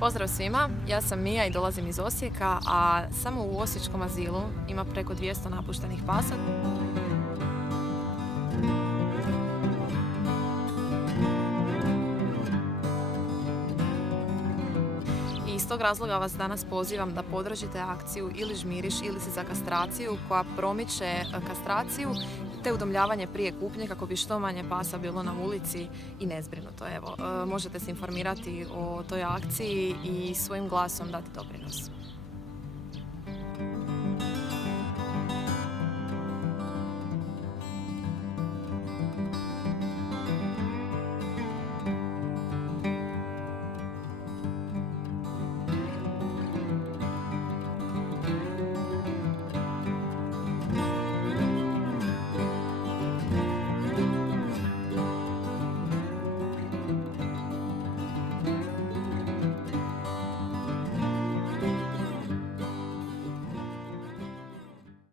Pozdrav svima, ja sam Mija i dolazim iz Osijeka, a samo u Osječkom azilu ima preko 200 napuštenih pasa. I iz tog razloga vas danas pozivam da podržite akciju Ili žmiriš ili si za kastraciju koja promiče kastraciju te udomljavanje prije kupnje kako bi što manje pasa bilo na ulici i nezbrinuto. Evo, možete se informirati o toj akciji i svojim glasom dati doprinos.